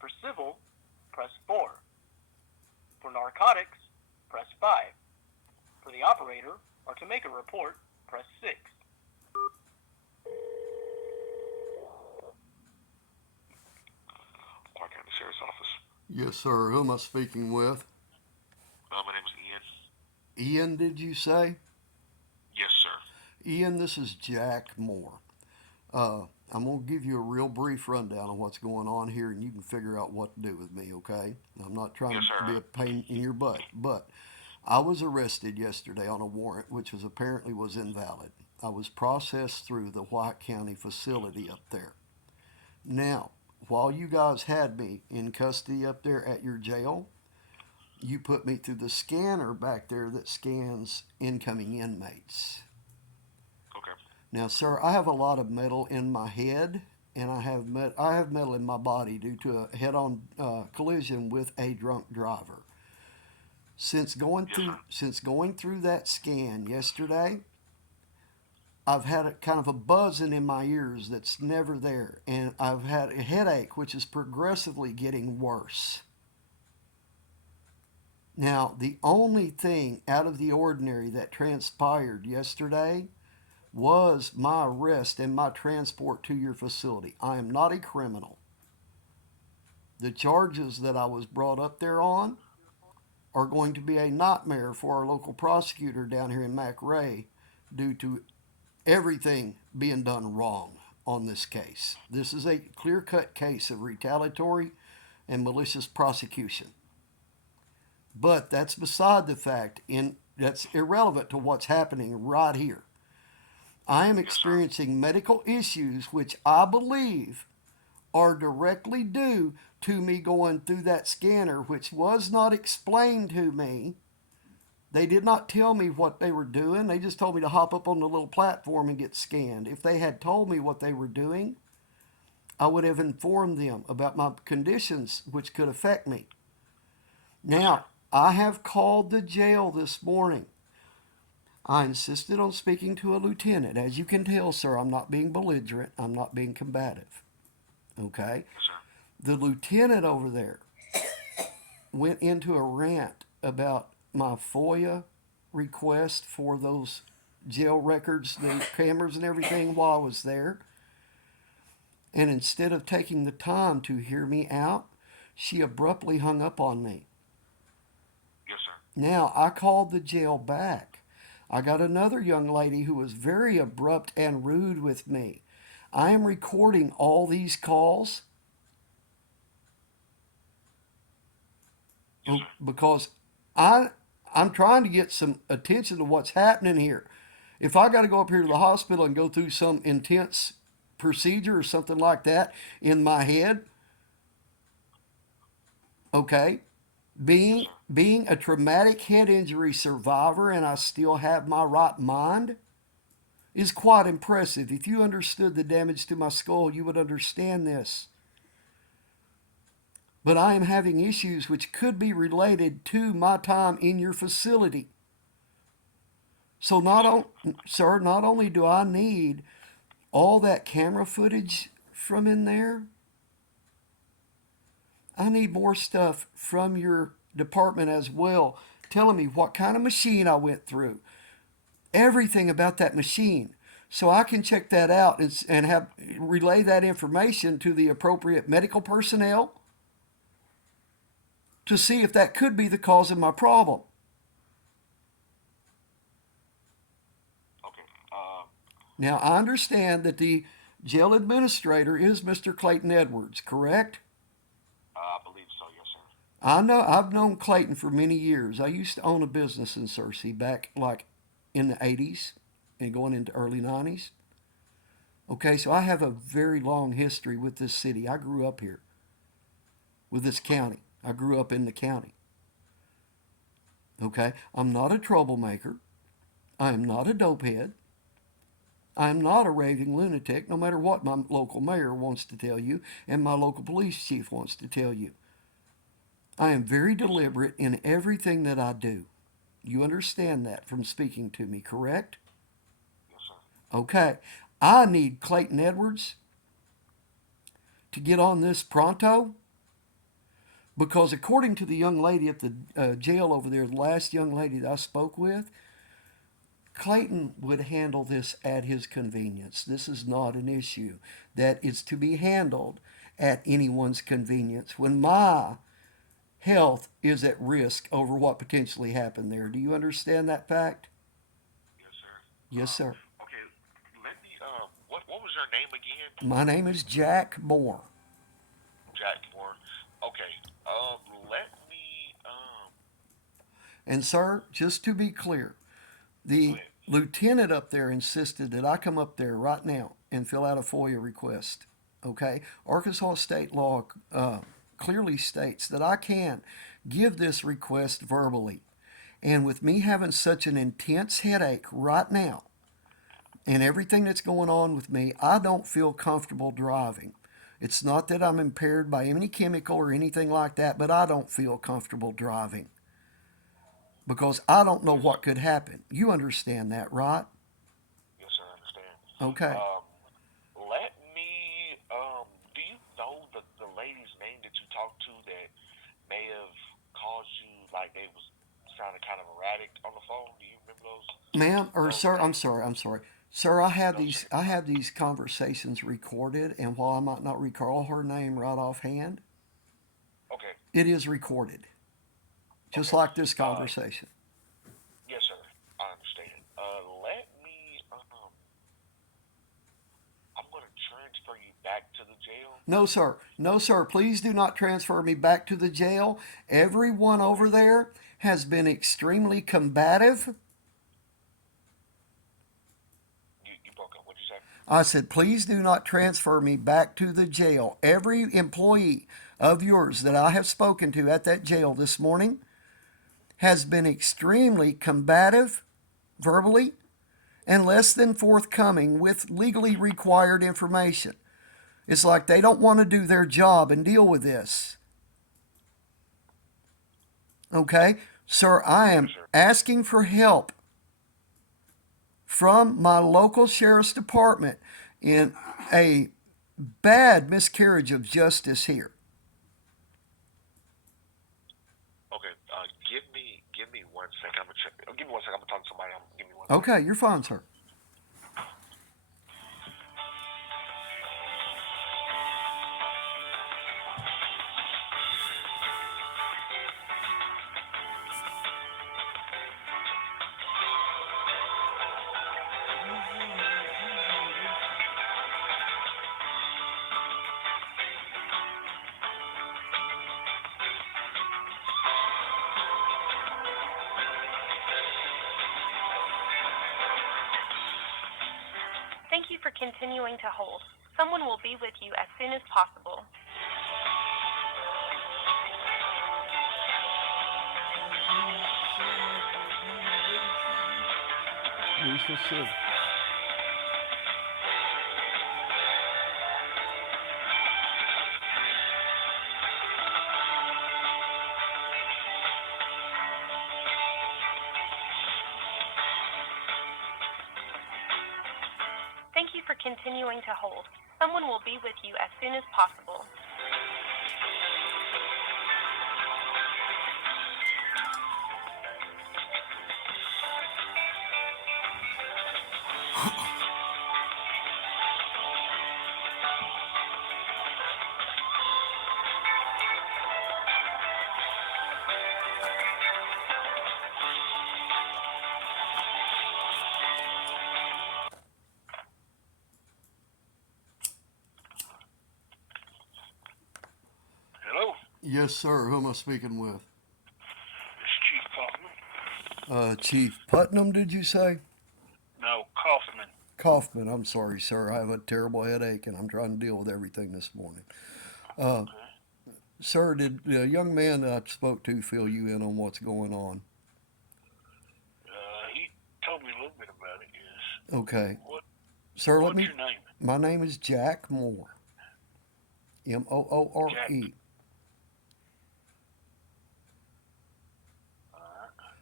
For civil, press 4. For narcotics, press 5. For the operator, or to make a report, press 6. Clark County Sheriff's Office. Yes, sir. Who am I speaking with? My name is Ian. Ian, did you say? Yes, sir. Ian, this is Jack Moore. I'm going to give you a real brief rundown of what's going on here, and you can figure out what to do with me, okay? I'm not trying Yes, to be sir. a pain in your butt, but I was arrested yesterday on a warrant which was apparently was invalid. I was processed through the White County facility up there. Now, while you guys had me in custody up there at your jail, you put me through the scanner back there that scans incoming inmates. Okay. Now, sir, I have a lot of metal in my head, and I have metal in my body due to a head-on collision with a drunk driver. Yes, sir. Since going through that scan yesterday, I've had a kind of a buzzing in my ears that's never there, and I've had a headache which is progressively getting worse. Now, the only thing out of the ordinary that transpired yesterday was my arrest and my transport to your facility. I am not a criminal. The charges that I was brought up there on are going to be a nightmare for our local prosecutor down here in McRae due to everything being done wrong on this case. This is a clear cut case of retaliatory and malicious prosecution. But that's beside the fact, that's irrelevant to what's happening right here. I am Yes, sir. experiencing medical issues which I believe are directly due to me going through that scanner, which was not explained to me. They did not tell me what they were doing. They just told me to hop up on the little platform and get scanned. If they had told me what they were doing, I would have informed them about my conditions which could affect me. Yes, sir. Now, I have called the jail this morning. I insisted on speaking to a lieutenant. As you can tell, sir, I'm not being belligerent. I'm not being combative. Okay? Yes, sir. The lieutenant over there went into a rant about my FOIA request for those jail records, the cameras and everything while I was there. And instead of taking the time to hear me out, she abruptly hung up on me. Yes, sir. Now, I called the jail back. I got another young lady who was very abrupt and rude with me. I am recording all these calls Yes, sir. because I I'm trying to get some attention to what's happening here. If I got to go up here to the hospital and go through some intense procedure or something like that in my head, okay, Yes, being sir. being a traumatic head injury survivor and I still have my right mind is quite impressive. If you understood the damage to my skull, you would understand this. But I am having issues which could be related to my time in your facility. So Yes, sir. sir, not only do I need all that camera footage from in there, I need more stuff from your department as well, telling me what kind of machine I went through, everything about that machine, so I can check that out and have relay that information to the appropriate medical personnel to see if that could be the cause of my problem. Okay. Now, I understand that the jail administrator is Mr. Clayton Edwards, correct? I believe so. Yes, sir. I know I've known Clayton for many years. I used to own a business in Searcy back like in the 80s and going into early 90s. Okay, so I have a very long history with this city. I grew up here with this county. I grew up in the county. Okay, I'm not a troublemaker. I am not a dopehead. I am not a raving lunatic, no matter what my local mayor wants to tell you and my local police chief wants to tell you. I am very Yes, sir. deliberate in everything that I do. You understand that from speaking to me, correct? Yes, sir. Okay. I need Clayton Edwards to get on this pronto Because according to the young lady at the jail over there, the last young lady that I spoke with, Clayton would handle this at his convenience. This is not an issue that is to be handled at anyone's convenience. When my health is at risk over what potentially happened there, do you understand that fact? Yes, sir. Yes, sir. Okay. Let me. What was your name again? My name is Jack Moore. Jack Moore. Okay. Let me. And, sir, just to be clear, Go the ahead. lieutenant up there insisted that I come up there right now and fill out a FOIA request. Okay? Arkansas state law clearly states that I can give this request verbally. And with me having such an intense headache right now and everything that's going on with me, I don't feel comfortable driving. It's not that I'm impaired by any chemical or anything like that, but I don't feel comfortable driving because I don't know what could happen. You understand that, right? Yes, sir. I understand. Okay. Um, Let me. Do you know the lady's name that you talked to that may have caused you like they was sounding kind of erratic on the phone? Do you remember Ma'am or those sir, I'm names? sorry, I'm sorry. Sir, I have No, sir. these conversations recorded, and while I might not recall her name right offhand, Okay. it is recorded. Just Okay. like this Uh, conversation. yes, sir. I understand. Let me. I'm gonna transfer you back to the jail. No, sir. No, sir. Please do not transfer me back to the jail. Everyone Okay. over there has been extremely combative. You broke up. What'd you say? I said, please do not transfer me back to the jail. Every employee of yours that I have spoken to at that jail this morning has been extremely combative verbally and less than forthcoming with legally required information. It's like they don't want to do their job and deal with this. Okay? Sir, I Yes, am sir. asking for help from my local sheriff's department in a bad miscarriage of justice here. Okay. Give me 1 second. I'm gonna check. Give me 1 second. I'm gonna talk to somebody. Give me 1 second. Okay, you're fine, sir. Thank you for continuing to hold. Someone will be with you as soon as possible. We shall see. Thank you for continuing to hold. Someone will be with you as soon as possible. Hello. Yes, sir. Who am I speaking with? It's Chief Kaufman. Chief Putnam, did you say? No, Kaufman. Kaufman, I'm sorry, sir. I have a terrible headache and I'm trying to deal with everything this morning. Uh, Okay. Sir, did the young man that I spoke to fill you in on what's going on? He told me a little bit about it. Yes. Okay. What Sir, What's your name? my name is Jack Moore. Jack. Moore. All right.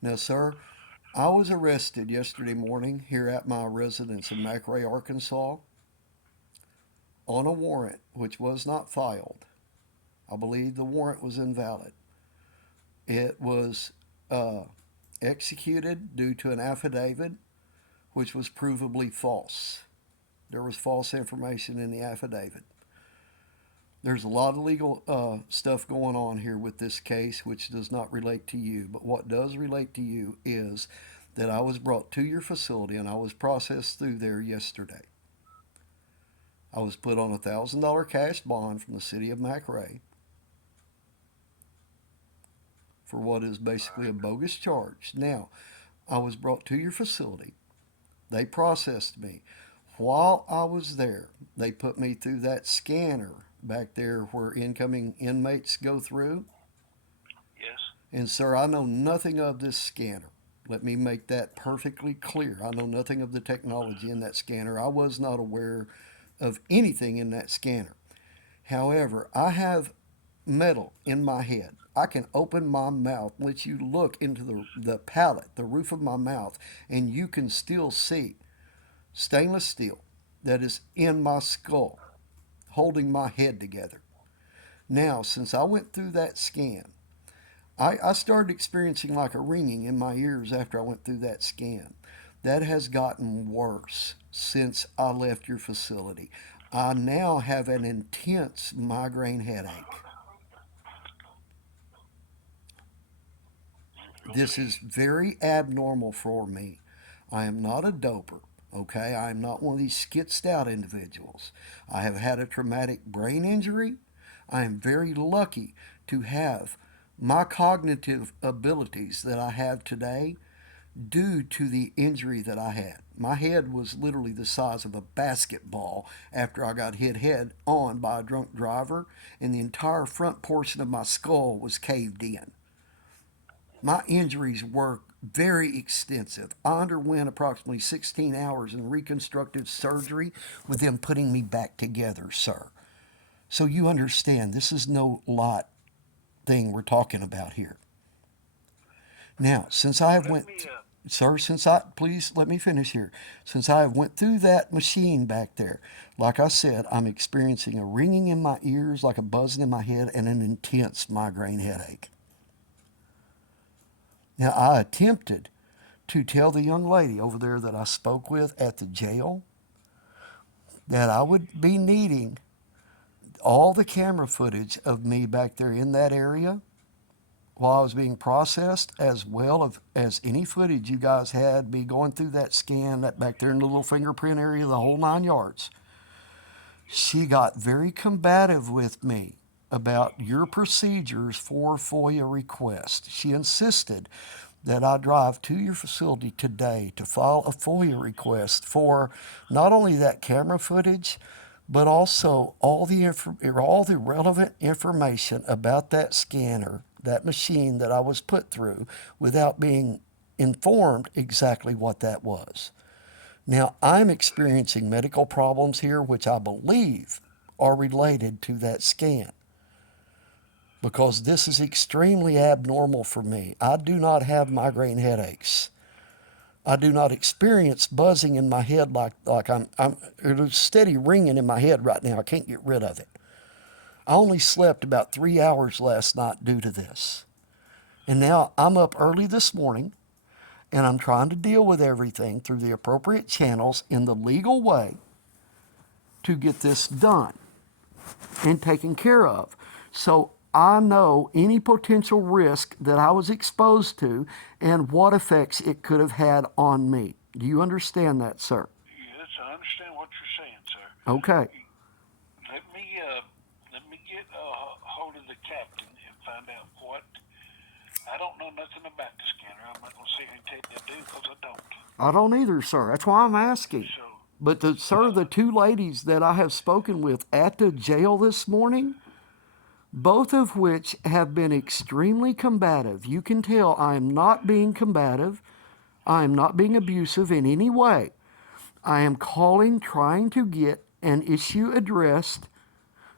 Now, sir, I was arrested yesterday morning here at my residence in McRae, Arkansas, on a warrant which was not filed. I believe the warrant was invalid. It was executed due to an affidavit which was provably false. There was false information in the affidavit. There's a lot of legal stuff going on here with this case which does not relate to you, but what does relate to you is that I was brought to your facility and I was processed through there yesterday. I was put on a $1,000 cash bond from the city of McRae for what is basically a bogus charge. Now, I was brought to your facility. They processed me. While I was there, they put me through that scanner back there where incoming inmates go through. Yes. And, sir, I know nothing of this scanner. Let me make that perfectly clear. I know nothing of the technology in that scanner. I was not aware of anything in that scanner. However, I have metal in my head. I can open my mouth, let you look into the palate, the roof of my mouth, and you can still see stainless steel that is in my skull, holding my head together. Now, since I went through that scan, I started experiencing like a ringing in my ears after I went through that scan. That has gotten worse since I left your facility. I now have an intense migraine headache. This is very abnormal for me. I am not a doper, okay? I am not one of these skitzed out individuals. I have had a traumatic brain injury. I am very lucky to have my cognitive abilities that I have today due to the injury that I had. My head was literally the size of a basketball after I got hit head on by a drunk driver, and the entire front portion of my skull was caved in. My injuries were very extensive. I underwent approximately 16 hours in reconstructive surgery with them putting me back together, sir. So you understand, this is no light thing we're talking about here. Now, since I have please let me finish here. Since I have went through that machine back there, like I said, I'm experiencing a ringing in my ears, like a buzzing in my head, and an intense migraine headache. Now, I attempted to tell the young lady over there that I spoke with at the jail that I would be needing all the camera footage of me back there in that area while I was being processed, as well as any footage you guys had me going through that scan, that back there in the little fingerprint area, the whole 9 yards. She got very combative with me about your procedures for FOIA requests. She insisted that I drive to your facility today to file a FOIA request for not only that camera footage, but also all the relevant information about that scanner, that machine that I was put through, without being informed exactly what that was. Now, I'm experiencing medical problems here, which I believe are related to that scan, because this is extremely abnormal for me. I do not have migraine headaches. I do not experience buzzing in my head like there's steady ringing in my head right now. I can't get rid of it. I only slept about 3 hours last night due to this. And now I'm up early this morning, and I'm trying to deal with everything through the appropriate channels in the legal way to get this done and taken care of. So I know any potential risk that I was exposed to and what effects it could have had on me. Do you understand that, sir? Yes, I understand what you're saying, sir. Okay. Let me get a hold of the captain and find out what. I don't know nothing about the scanner. I'm not going to sit here and tell you I do, because I don't. I don't either, sir. That's why I'm asking. So, But the two ladies that I have spoken with at the jail this morning, both of which have been extremely combative. You can tell I am not being combative. I am not being abusive in any way. I am calling, trying to get an issue addressed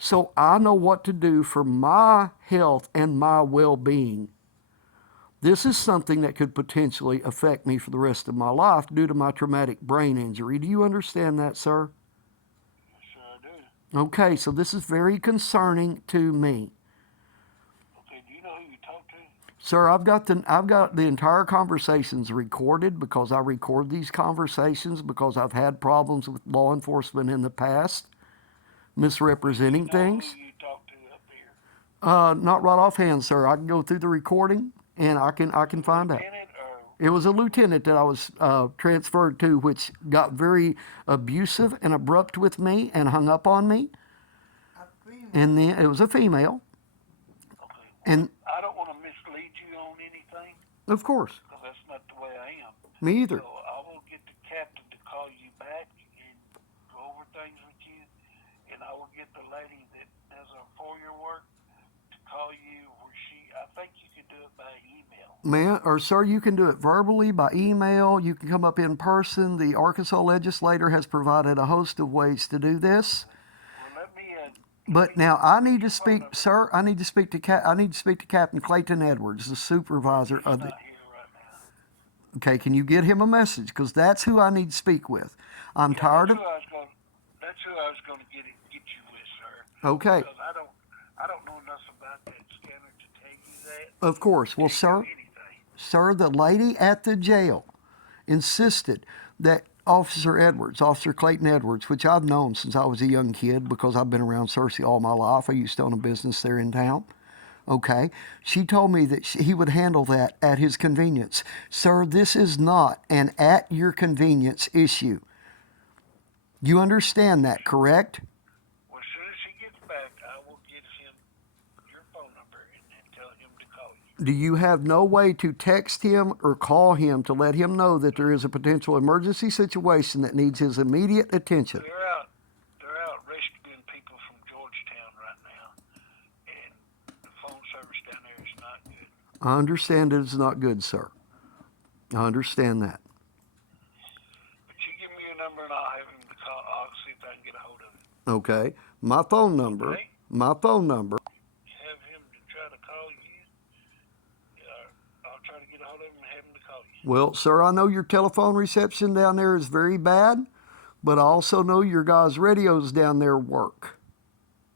so I know what to do for my health and my well-being. This is something that could potentially affect me for the rest of my life due to my traumatic brain injury. Do you understand that, sir? yes, sir, I do. Okay, so this is very concerning to me. talked to? Sir, I've got the entire conversations recorded because I record these conversations because I've had problems with law enforcement in the past, misrepresenting You know things. who you talked to up here? Not right offhand, sir. I can go through the recording and I can find out. Lieutenant or It was a lieutenant that I was transferred to, which got very abusive and abrupt with me and hung up on me. And then it was a female. okay. And I don't want to mislead you on anything of course, because that's not the way I am. me either. So I will get the captain to call you back and go over things with you, and I will get the lady that does our FOIA work to call you. I think you can do it by email. Man, or sir, you can do it verbally, by email. You can come up in person. The Arkansas legislator has provided a host of ways to do this. Well, let me. But now I need to speak, sir. I need to speak to Captain Clayton Edwards, the supervisor of the. Not here right now. Okay, can you get him a message? Because that's who I need to speak with. I'm tired of. That's who I was going to get you with, sir. Okay, Because I don't know enough about that scanner to tell you that. of course. Well, sir, sir, the lady at the jail insisted that Officer Clayton Edwards, which I've known since I was a young kid because I've been around Searcy all my life. I used to own a business there in town. Okay. She told me that he would handle that at his convenience. Sir, this is not an at your convenience issue. You understand that, correct? Well, as soon as he gets back, I will get him your phone number and tell him to call you. Do you have no way to text him or call him to let him know that there is a potential emergency situation that needs his immediate attention? They're out rescuing people from Georgetown right now, and the phone service down there is not good. I understand it is not good, sir. I understand that. But you give me your number and I'll have him to call. I'll see if I can get a hold of him. Okay. My phone number. Okay. My phone number. Have him to try to call you. I'll try to get a hold of him and have him to call you. Well, sir, I know your telephone reception down there is very bad, but I also know your guys' radios down there work.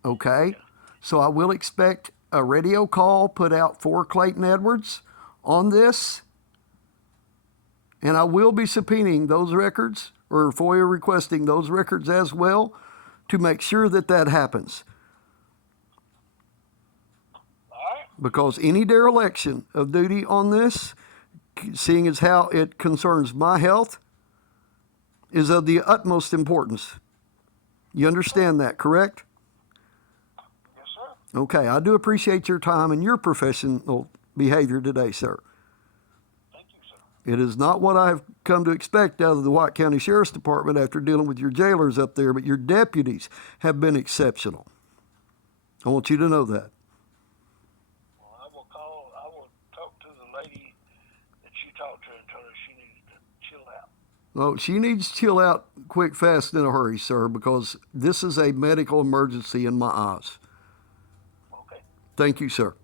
Okay? So I will expect a radio call put out for Clayton Edwards on this, and I will be subpoenaing those records or FOIA requesting those records as well to make sure that that happens. All right. Because any dereliction of duty on this, seeing as how it concerns my health, is of the utmost importance. You understand that, correct? Yes, sir. Okay, I do appreciate your time and your professional behavior today, sir. Thank you, sir. It is not what I've come to expect out of the White County Sheriff's Department after dealing with your jailers up there, but your deputies have been exceptional. I want you to know that. Well, I will talk to the lady that you talked to and tell her she needs to chill out. Well, she needs to chill out quick, fast, in a hurry, sir, because this is a medical emergency in my eyes. Okay. Thank you, sir.